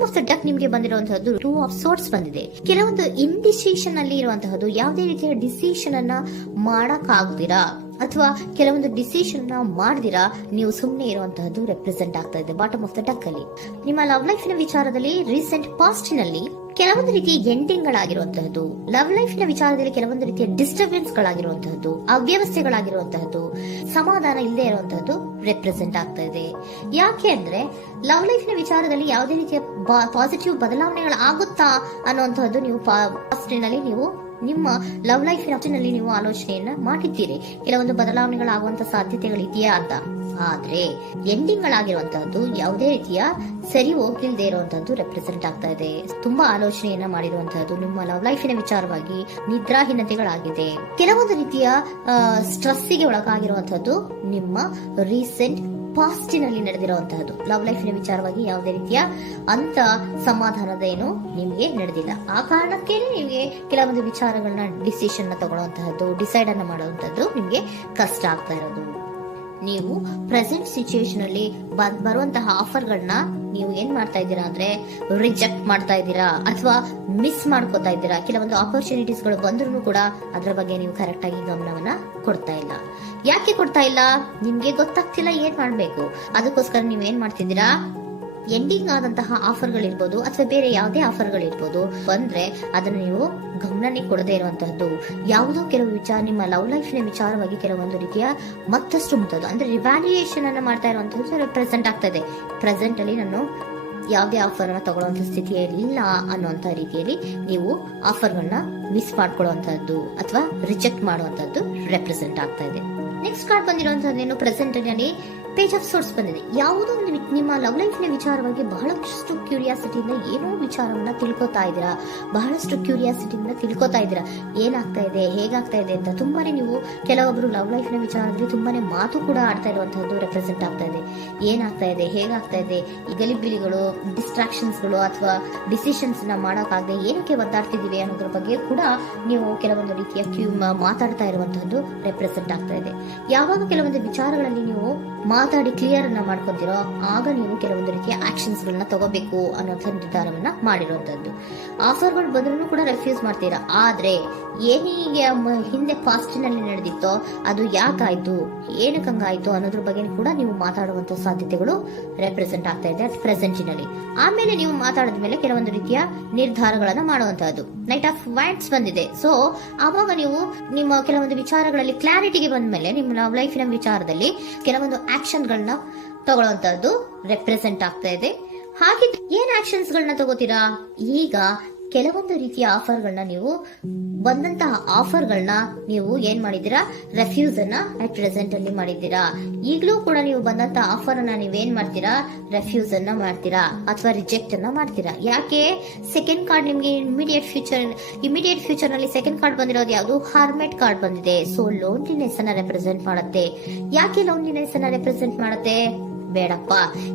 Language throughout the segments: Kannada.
ಬಾಟಮ್ ಆಫ್ ದ ಡಕ್ ನಿಮಗೆ ಬಂದಿರುವಂತಹದ್ದು ಟೂ ಆಫ್ ಸೋರ್ಟ್ಸ್ ಬಂದಿದೆ. ಕೆಲವೊಂದು ಇಂಡಿಸಿಷನ್ ಅಲ್ಲಿ ಇರುವಂತಹದ್ದು, ಯಾವುದೇ ರೀತಿಯ ಡಿಸಿಷನ್ ಅನ್ನ ಮಾಡಕ್ ಆಗ್ದಿರಾ ಅಥವಾ ಕೆಲವೊಂದು ಡಿಸಿಷನ್ ಮಾಡ್ದಿರಾ ನೀವು ಸುಮ್ಮನೆ ಇರುವಂತಹದ್ದು ರೆಪ್ರೆಸೆಂಟ್ ಆಗ್ತಾ ಇದೆ ಬಾಟಮ್ ಆಫ್ ದ ಡಕ್ ಅಲ್ಲಿ. ನಿಮ್ಮ ಲವ್ ಲೈಫ್ ನ ವಿಚಾರದಲ್ಲಿ ರೀಸೆಂಟ್ ಪಾಸ್ಟ್ ನಲ್ಲಿ ಕೆಲವೊಂದು ರೀತಿಯ ಎಂಡಿಂಗ್ ಗಳಾಗಿರುವಂತಹದ್ದು, ಲವ್ ಲೈಫ್ ನ ವಿಚಾರದಲ್ಲಿ ಕೆಲವೊಂದು ರೀತಿಯ ಡಿಸ್ಟರ್ಬೆನ್ಸ್ ಗಳಾಗಿರುವಂತಹದ್ದು, ಅವ್ಯವಸ್ಥೆಗಳಾಗಿರುವಂತಹದ್ದು, ಸಮಾಧಾನ ಇಲ್ಲದೆ ಇರುವಂತಹದ್ದು ರೆಪ್ರೆಸೆಂಟ್ ಆಗ್ತಾ ಇದೆ. ಯಾಕೆ ಅಂದ್ರೆ ಲವ್ ಲೈಫ್ ನ ವಿಚಾರದಲ್ಲಿ ಯಾವುದೇ ರೀತಿಯ ಪಾಸಿಟಿವ್ ಬದಲಾವಣೆಗಳಾಗುತ್ತಾ ಅನ್ನುವಂತಹದ್ದು ನೀವು ಪಾಸ್ಟ್ ನಲ್ಲಿ ನೀವು ನಿಮ್ಮ ಲವ್ ಲೈಫ್ ನಲ್ಲಿ ನೀವು ಆಲೋಚನೆಯನ್ನ ಮಾಡಿದ್ದೀರಿ, ಕೆಲವೊಂದು ಬದಲಾವಣೆಗಳಾಗುವಂತ ಸಾಧ್ಯತೆಗಳಿದೆಯಾ ಅಂತ. ಆದ್ರೆ ಎಂಡಿಂಗ್ ಗಳಾಗಿರುವಂತಹದ್ದು ಯಾವುದೇ ರೀತಿಯ ಸರಿ ಹೋಗ್ಲಿಲ್ಲದೆ ಇರುವಂತಹದ್ದು ರೆಪ್ರೆಸೆಂಟ್ ಆಗ್ತಾ ಇದೆ. ತುಂಬಾ ಆಲೋಚನೆಯನ್ನ ಮಾಡಿರುವಂತಹದ್ದು ನಿಮ್ಮ ಲವ್ ಲೈಫಿನ ವಿಚಾರವಾಗಿ ನಿದ್ರಾಹೀನತೆಗಳಾಗಿದೆ. ಕೆಲವೊಂದು ರೀತಿಯ ಸ್ಟ್ರೆಸ್ಸಿಗೆ ಒಳಗಾಗಿರುವಂತಹದ್ದು ನಿಮ್ಮ ರೀಸೆಂಟ್ ಪಾಸ್ಟಿನಲ್ಲಿ ನಡೆದಿರುವಂತಹದ್ದು. ಲವ್ ಲೈಫಿನ ವಿಚಾರವಾಗಿ ಯಾವುದೇ ರೀತಿಯ ಅಂತ ಸಮಾಧಾನದ ಏನು ನಿಮಗೆ ನಡೆದಿಲ್ಲ. ಆ ಕಾರಣಕ್ಕೆ ನಿಮಗೆ ಕೆಲವೊಂದು ವಿಚಾರಗಳನ್ನ ಡಿಸಿಷನ್ ತಗೊಳ್ಳುವಂತಹದ್ದು, ಡಿಸೈಡ್ ಅನ್ನ ಮಾಡುವಂತಹದ್ದು ನಿಮಗೆ ಕಷ್ಟ ಆಗ್ತಾ ಇರೋದು. ನೀವು ಪ್ರೆಸೆಂಟ್ ಸಿಚುಯೇಷನ್ ಅಲ್ಲಿ ಬರುವಂತಹ ಆಫರ್ಗಳನ್ನ ನೀವು ಏನ್ ಮಾಡ್ತಾ ಇದ್ದೀರಾ ಅಂದ್ರೆ ರಿಜೆಕ್ಟ್ ಮಾಡ್ತಾ ಇದ್ದೀರಾ ಅಥವಾ ಮಿಸ್ ಮಾಡ್ಕೋತಾ ಇದ್ದೀರಾ. ಕೆಲವೊಂದು ಆಪರ್ಚುನಿಟೀಸ್ ಗಳು ಬಂದ್ರೂ ಕೂಡ ಅದರ ಬಗ್ಗೆ ನೀವು ಕರೆಕ್ಟ್ ಆಗಿ ಗಮನವನ್ನ ಕೊಡ್ತಾ ಇಲ್ಲ. ಯಾಕೆ ಕೊಡ್ತಾ ಇಲ್ಲ? ನಿಮ್ಗೆ ಗೊತ್ತಾಗ್ತಿಲ್ಲ ಏನ್ ಮಾಡ್ಬೇಕು. ಅದಕ್ಕೋಸ್ಕರ ನೀವ್ ಏನ್ ಮಾಡ್ತಿದ್ದೀರಾ, ಎಂಡಿಂಗ್ ಆದಂತಹ ಆಫರ್ಗಳಿರ್ಬೋದು ಅಥವಾ ಬೇರೆ ಯಾವುದೇ ಆಫರ್ಗಳಿರ್ಬೋದು ಬಂದ್ರೆ ಅದನ್ನ ನೀವು ಗಮನನೇ ಕೊಡದೇ ಇರುವಂತಹದ್ದು. ಯಾವುದೋ ಕೆಲವು ವಿಚಾರ ನಿಮ್ಮ ಲವ್ ಲೈಫ್ ನ ವಿಚಾರವಾಗಿ ಕೆಲವೊಂದು ರೀತಿಯ ಮತ್ತಷ್ಟು ಮುಟ್ಟೋದು ಅಂದ್ರೆ ರಿವ್ಯಾಲ್ಯೂಯೇಷನ್ ಅನ್ನ ಮಾಡ್ತಾ ಇರುವಂತಹದ್ದು ಪ್ರೆಸೆಂಟ್ ಆಗ್ತಾ ಇದೆ. ಪ್ರೆಸೆಂಟ್ ಅಲ್ಲಿ ನಾನು ಯಾವುದೇ ಆಫರ್ ಅನ್ನ ತಗೊಳ್ಳುವಂತ ಸ್ಥಿತಿಯಲ್ಲಿ ಇಲ್ಲ ಅನ್ನುವಂತ ರೀತಿಯಲ್ಲಿ ನೀವು ಆಫರ್ಗಳನ್ನ ಮಿಸ್ ಮಾಡ್ಕೊಳ್ಳುವಂತಹದ್ದು ಅಥವಾ ರಿಜೆಕ್ಟ್ ಮಾಡುವಂತಹದ್ದು ರೆಪ್ರೆಸೆಂಟ್ ಆಗ್ತಾ ಇದೆ. ನೆಕ್ಸ್ಟ್ ಕಾರ್ಡ್ ಬಂದಿರುವಂತಹದ್ದೇನು, ಪ್ರೆಸೆಂಟ್ ನಲ್ಲಿ ಪೇಜ್ ಆಫ್ ಸೋರ್ಟ್ಸ್ ಬಂದಿದೆ. ಯಾವುದೋ ಒಂದು ನಿಮ್ಮ ಲವ್ ಲೈಫ್ ನ ವಿಚಾರವಾಗಿ ಬಹಳಷ್ಟು ಕ್ಯೂರಿಯಾಸಿಟಿಯಿಂದ ಏನೋ ವಿಚಾರವನ್ನ ತಿಳ್ಕೊತಾ ಇದ್ದೀರಾ, ಬಹಳಷ್ಟು ಕ್ಯೂರಿಯಾಸಿಟಿಯಿಂದ ತಿಳ್ಕೊತಾ ಇದ್ದೀರಾ ಏನಾಗ್ತಾ ಇದೆ, ಹೇಗಾಗ್ತಾ ಇದೆ ಅಂತ. ತುಂಬಾನೇ ನೀವು ಕೆಲವೊಬ್ರು ಲವ್ ಲೈಫ್ ನ ವಿಚಾರದಲ್ಲಿ ತುಂಬಾನೇ ಮಾತು ಕೂಡ ಆಡ್ತಾ ಇರುವಂತಹದ್ದು ರೆಪ್ರೆಸೆಂಟ್ ಆಗ್ತಾ ಇದೆ. ಏನಾಗ್ತಾ ಇದೆ, ಹೇಗಾಗ್ತಾ ಇದೆ, ಈ ಗಲಿಬಿಲಿಗಳು, ಡಿಸ್ಟ್ರಾಕ್ಷನ್ಸ್ ಗಳು ಅಥವಾ ಡಿಸಿಷನ್ಸ್ ನ ಮಾಡೋಕ್ಕಾಗದೆ ಏನಕ್ಕೆ ಒದ್ದಾಡ್ತಿದೀವಿ ಅನ್ನೋದ್ರ ಬಗ್ಗೆ ಕೂಡ ನೀವು ಕೆಲವೊಂದು ರೀತಿಯ ಮಾತಾಡ್ತಾ ಇರುವಂತಹದ್ದು ರೆಪ್ರೆಸೆಂಟ್ ಆಗ್ತಾ ಇದೆ. ಯಾವಾಗ ಕೆಲವೊಂದು ವಿಚಾರಗಳಲ್ಲಿ ನೀವು ಮಾತಾಡಿ ಕ್ಲಿಯರ್ ಅನ್ನ ಮಾಡ್ಕೊತಿರೋ ಆಗ ನೀವು ಕೆಲವೊಂದು ರೀತಿಯ ಆಕ್ಷನ್ಸ್ ಗಳನ್ನ ತಗೋಬೇಕು ಅನ್ನೋ ನಿರ್ಧಾರವನ್ನ ಮಾಡಿರುವಂತದ್ದು. ಆಫರ್ಗಳು ಬಂದ್ರೂ ಕೂಡ ರೆಫ್ಯೂಸ್ ಮಾಡ್ತೀರಾ. ಆದ್ರೆ ಏನೀಗ ಹಿಂದೆ ಪಾಸ್ಟ್ ನಲ್ಲಿ ನಡೆದಿತ್ತೋ ಅದು ಯಾಕಾಯ್ತು, ಏನಕ್ಕೆ ಹಂಗಾಯ್ತು ಅನ್ನೋದ್ರ ಬಗ್ಗೆ ಕೂಡ ನೀವು ಮಾತಾಡುವಂತ ಸಾಧ್ಯತೆಗಳು ರೆಪ್ರೆಸೆಂಟ್ ಆಗ್ತಾ ಇದೆ ಅಟ್ ಪ್ರೆಸೆಂಟಿನಲ್ಲಿ. ಆಮೇಲೆ ನೀವು ಮಾತಾಡಿದ ಮೇಲೆ ಕೆಲವೊಂದು ರೀತಿಯ ನಿರ್ಧಾರಗಳನ್ನ ಮಾಡುವಂತಹದ್ದು. ನೈಟ್ ಆಫ್ ವೈಟ್ಸ್ ಬಂದಿದೆ. ಸೊ ಆವಾಗ ನೀವು ನಿಮ್ಮ ಕೆಲವೊಂದು ವಿಚಾರಗಳಲ್ಲಿ ಕ್ಲಾರಿಟಿಗೆ ಬಂದ ಮೇಲೆ ನಿಮ್ಮ ಲವ್ ಲೈಫಿನ ವಿಚಾರದಲ್ಲಿ ಕೆಲವೊಂದು ಆಕ್ಷನ್ ಗಳನ್ನ ತಗೊಳ್ಳುವಂತಹದ್ದು ರೆಪ್ರೆಸೆಂಟ್ ಆಗ್ತಾ ಇದೆ. ಹಾಗೆ ಏನ್ ಆಕ್ಷನ್ಸ್ ಗಳನ್ನ ತಗೋತೀರಾ? ಈಗ ಕೆಲವೊಂದು ರೀತಿಯ ಆಫರ್ಗಳನ್ನ ನೀವು ಬಂದಂತಹ ಆಫರ್ಗಳನ್ನ ನೀವು ಏನ್ ಮಾಡಿದೀರಾ, ರೆಫ್ಯೂಸ್ ಅನ್ನ ಅಟ್ ಪ್ರೆಸೆಂಟ್ ಅಲ್ಲಿ ಮಾಡಿದ್ದೀರಾ. ಈಗಲೂ ಕೂಡ ನೀವು ಬಂದಂತಹ ಆಫರ್ ಅನ್ನ ನೀವೇನ್ ಮಾಡ್ತೀರಾ, ರೆಫ್ಯೂಸ್ ಅನ್ನ ಮಾಡ್ತೀರಾ ಅಥವಾ ರಿಜೆಕ್ಟ್ ಅನ್ನ ಮಾಡ್ತೀರಾ. ಯಾಕೆ? ಸೆಕೆಂಡ್ ಕಾರ್ಡ್ ನಿಮ್ಗೆ ಇಮಿಡಿಯೇಟ್ ಫ್ಯೂಚರ್ ನಲ್ಲಿ ಸೆಕೆಂಡ್ ಕಾರ್ಡ್ ಬಂದಿರೋದು ಯಾವುದು, ಹಾರ್ಮೆಟ್ ಕಾರ್ಡ್ ಬಂದಿದೆ. ಸೊ ಲೋನ್ಲಿನೆಸ್ ಅನ್ನ ರೆಪ್ರೆಸೆಂಟ್ ಮಾಡುತ್ತೆ. ಯಾಕೆ ಲೋನ್ಲಿನೆಸ್ ಅನ್ನ ರೆಪ್ರೆಸೆಂಟ್ ಮಾಡುತ್ತೆ? ಬೇಡಪ್ಪ,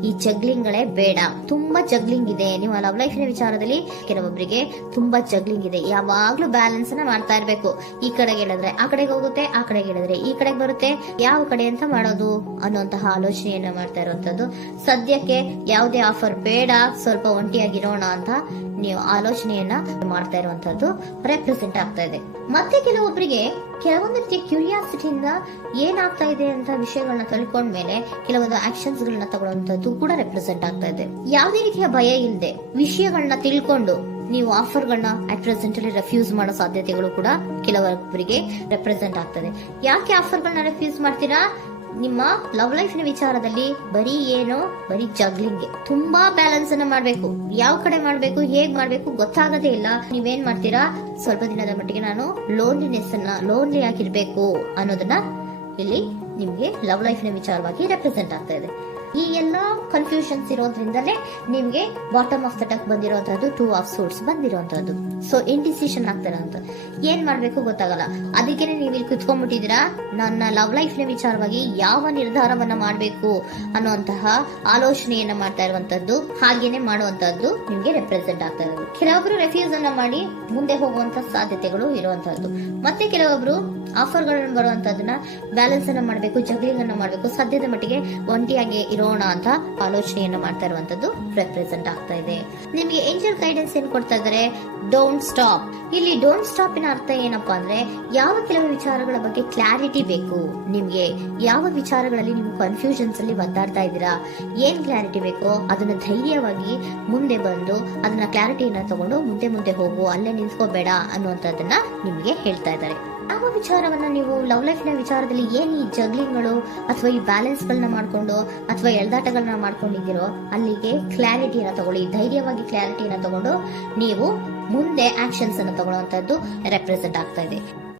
ಈ ಜಗ್ಲಿಂಗ್ ಗಳೇ ಬೇಡ. ತುಂಬಾ ಜಗ್ಲಿಂಗ್ ಇದೆ ನಿಮ್ಮ ಲವ್ ಲೈಫ್ ನ ವಿಚಾರದಲ್ಲಿ. ಕೆಲವೊಬ್ಬರಿಗೆ ತುಂಬಾ ಜಗ್ಲಿಂಗ್ ಇದೆ. ಯಾವಾಗ್ಲೂ ಬ್ಯಾಲೆನ್ಸ್ ಅನ್ನ ಮಾಡ್ತಾ ಇರ್ಬೇಕು. ಈ ಕಡೆಗೆ ಹೇಳಿದ್ರೆ ಆ ಕಡೆಗೆ ಹೋಗುತ್ತೆ, ಆ ಕಡೆಗೆ ಹೇಳಿದ್ರೆ ಈ ಕಡೆಗೆ ಬರುತ್ತೆ. ಯಾವ ಕಡೆ ಅಂತ ಮಾಡೋದು ಅನ್ನುವಂತಹ ಆಲೋಚನೆಯನ್ನ ಮಾಡ್ತಾ ಇರುವಂತದ್ದು. ಸದ್ಯಕ್ಕೆ ಯಾವುದೇ ಆಫರ್ ಬೇಡ, ಸ್ವಲ್ಪ ಒಂಟಿಯಾಗಿರೋಣ ಅಂತ ನೀವು ಆಲೋಚನೆಯನ್ನ ಮಾಡ್ತಾ ಇರುವಂತದ್ದು ರೆಪ್ರೆಸೆಂಟ್ ಆಗ್ತಾ ಇದೆ. ಮತ್ತೆ ಕೆಲವೊಬ್ಬರಿಗೆ ಕೆಲವೊಂದು ರೀತಿಯ ಕ್ಯೂರಿಯಾಸಿಟಿಯಿಂದ ಏನಾಗ್ತಾ ಇದೆ ಅಂತ ವಿಷಯಗಳನ್ನ ತಿಳ್ಕೊಂಡ್ಮೇಲೆ ಕೆಲವೊಂದು ಆಕ್ಷನ್ಸ್ ಗಳನ್ನ ತಗೊಳ್ಳುವಂತದ್ದು ಕೂಡ ರೆಪ್ರೆಸೆಂಟ್ ಆಗ್ತಾ ಇದೆ. ಯಾವುದೇ ರೀತಿಯ ಭಯ ಇಲ್ಲದೆ ವಿಷಯಗಳನ್ನ ತಿಳ್ಕೊಂಡು ನೀವು ಆಫರ್ಗಳನ್ನ ಅಟ್ ಪ್ರೆಸೆಂಟ್ ಅಲ್ಲಿ ರೆಫ್ಯೂಸ್ ಮಾಡೋ ಸಾಧ್ಯತೆಗಳು ಕೂಡ ಕೆಲವೊಬ್ಬರಿಗೆ ರೆಪ್ರೆಸೆಂಟ್ ಆಗ್ತದೆ. ಯಾಕೆ ಆಫರ್ಗಳನ್ನ ರೆಫ್ಯೂಸ್ ಮಾಡ್ತೀರಾ? ನಿಮ್ಮ ಲವ್ ಲೈಫ್ ನ ವಿಚಾರದಲ್ಲಿ ಬರೀ ಜಗ್ಲಿಂಗ್, ತುಂಬಾ ಬ್ಯಾಲೆನ್ಸ್ ಅನ್ನ ಮಾಡ್ಬೇಕು. ಯಾವ ಕಡೆ ಮಾಡ್ಬೇಕು, ಹೇಗ್ ಮಾಡ್ಬೇಕು ಗೊತ್ತಾಗದೇ ಇಲ್ಲ. ನೀವೇನ್ ಮಾಡ್ತೀರಾ, ಸ್ವಲ್ಪ ದಿನದ ಮಟ್ಟಿಗೆ ನಾನು ಲೋನ್ಲಿ ಆಗಿರ್ಬೇಕು ಅನ್ನೋದನ್ನ ಇಲ್ಲಿ ನಿಮ್ಗೆ ಲವ್ ಲೈಫ್ ನ ವಿಚಾರವಾಗಿ ರೆಪ್ರೆಸೆಂಟ್ ಆಗ್ತಾ ಇದೆ. ಈ ಎಲ್ಲಾ ಕನ್ಫ್ಯೂಷನ್ಸ್ ಇರೋದ್ರಿಂದಲೇ ನಿಮ್ಗೆ ಬಾಟಮ್ ಆಫ್ ದ ಡಕ್ ಬಂದಿರುವಂತಹದ್ದು, ಟೂ ಆಫ್ ಸೋರ್ಟ್ಸ್ ಬಂದಿರುವಂತಹದ್ದು. ಸೊ ಇಂಡಿಸಿಷನ್ ಆಗ್ತಾರೆ ಅಂತ ಏನ್ ಮಾಡ್ಬೇಕು ಗೊತ್ತಾಗಲ್ಲ. ಅದಕ್ಕೆ ನೀವು ಇಲ್ಲಿ ಕುತ್ಕೊಂಡ್ಬಿಟ್ಟಿದ್ದೀರಾ, ನನ್ನ ಲವ್ ಲೈಫ್ ನ ವಿಚಾರವಾಗಿ ಯಾವ ನಿರ್ಧಾರವನ್ನ ಮಾಡ್ಬೇಕು ಅನ್ನುವಂತಹ ಆಲೋಚನೆಯನ್ನ ಮಾಡ್ತಾ ಇರುವಂತದ್ದು, ಹಾಗೇನೆ ಮಾಡುವಂತಹದ್ದು ನಿಮ್ಗೆ ರೆಪ್ರೆಸೆಂಟ್ ಆಗ್ತಾ ಇರೋದು. ಕೆಲವೊಬ್ರು ರೆಫ್ಯೂಸ್ ಅನ್ನ ಮಾಡಿ ಮುಂದೆ ಹೋಗುವಂತ ಸಾಧ್ಯತೆಗಳು ಇರುವಂತಹದ್ದು. ಮತ್ತೆ ಕೆಲವೊಬ್ರು ಆಫರ್ಗಳನ್ನು ಬರುವಂತದನ್ನ ಬ್ಯಾಲೆನ್ಸ್ ಅನ್ನ ಮಾಡಬೇಕು, ಜಗ್ಲಿಂಗ್ ಅನ್ನ ಮಾಡಬೇಕು, ಸದ್ಯದ ಮಟ್ಟಿಗೆ ಒಂಟಿಯಾಗಿ ಇರೋಣ ಅಂತ ಆಲೋಚನೆಯನ್ನ ಮಾಡ್ತಾ ಇರುವಂತದ್ದು ರೆಪ್ರೆಸೆಂಟ್ ಆಗ್ತಾ ಇದೆ. ನಿಮಗೆ ಏಂಜಲ್ ಗೈಡೆನ್ಸ್ ಏನ್ ಕೊಡ್ತಾ ಇದ್ದಾರೆ? Don't stop. ಇಲ್ಲಿ ಡೋಂಟ್ ಸ್ಟಾಪ್ ಇನ ಅರ್ಥ ಏನಪ್ಪಾ ಅಂದ್ರೆ, ಯಾವ ಕೆಲವು ವಿಚಾರಗಳ ಬಗ್ಗೆ ಕ್ಲಾರಿಟಿ ಬೇಕು ನಿಮ್ಗೆ, ಯಾವ ವಿಚಾರಗಳಲ್ಲಿ ನೀವು ಕನ್ಫ್ಯೂಷನ್ಸ್ ಅಲ್ಲಿ ಒದ್ದಾಡ್ತಾ ಇದ್ದೀರಾ, ಏನ್ ಕ್ಲಾರಿಟಿ ಬೇಕೋ ಅದನ್ನ ಧೈರ್ಯವಾಗಿ ಮುಂದೆ ಬಂದು ಅದನ್ನ ಕ್ಲಾರಿಟಿಯನ್ನ ತಗೊಂಡು ಮುಂದೆ ಹೋಗು, ಅಲ್ಲೇ ನಿಲ್ಸ್ಕೋಬೇಡ ಅನ್ನುವಂಥದ್ದನ್ನ ನಿಮ್ಗೆ ಹೇಳ್ತಾ ಇದ್ದಾರೆ. ಯಾವ ವಿಚಾರವನ್ನ ನೀವು ಲವ್ ಲೈಫ್ ನ ವಿಚಾರದಲ್ಲಿ ಏನ್ ಈ ಜಗ್ಲಿಂಗ್ಗಳು ಅಥವಾ ಈ ಬ್ಯಾಲೆನ್ಸ್ ಗಳನ್ನ ಮಾಡ್ಕೊಂಡು ಅಥವಾ ಎಳ್ದಾಟಗಳನ್ನ ಮಾಡ್ಕೊಂಡಿದ್ದೀರೋ ಅಲ್ಲಿಗೆ ಕ್ಲಾರಿಟಿಯನ್ನ ತಗೊಳ್ಳಿ, ಧೈರ್ಯವಾಗಿ ಕ್ಲಾರಿಟಿಯನ್ನ ತಗೊಂಡು ನೀವು ಮುಂದೆ ಆಕ್ಷನ್ಸ್ ಅನ್ನು ತಗೊಳ್ಳುವಂತದ್ದು ರೆಪ್ರೆಸೆಂಟ್ ಆಗ್ತಾ ಇದೆ.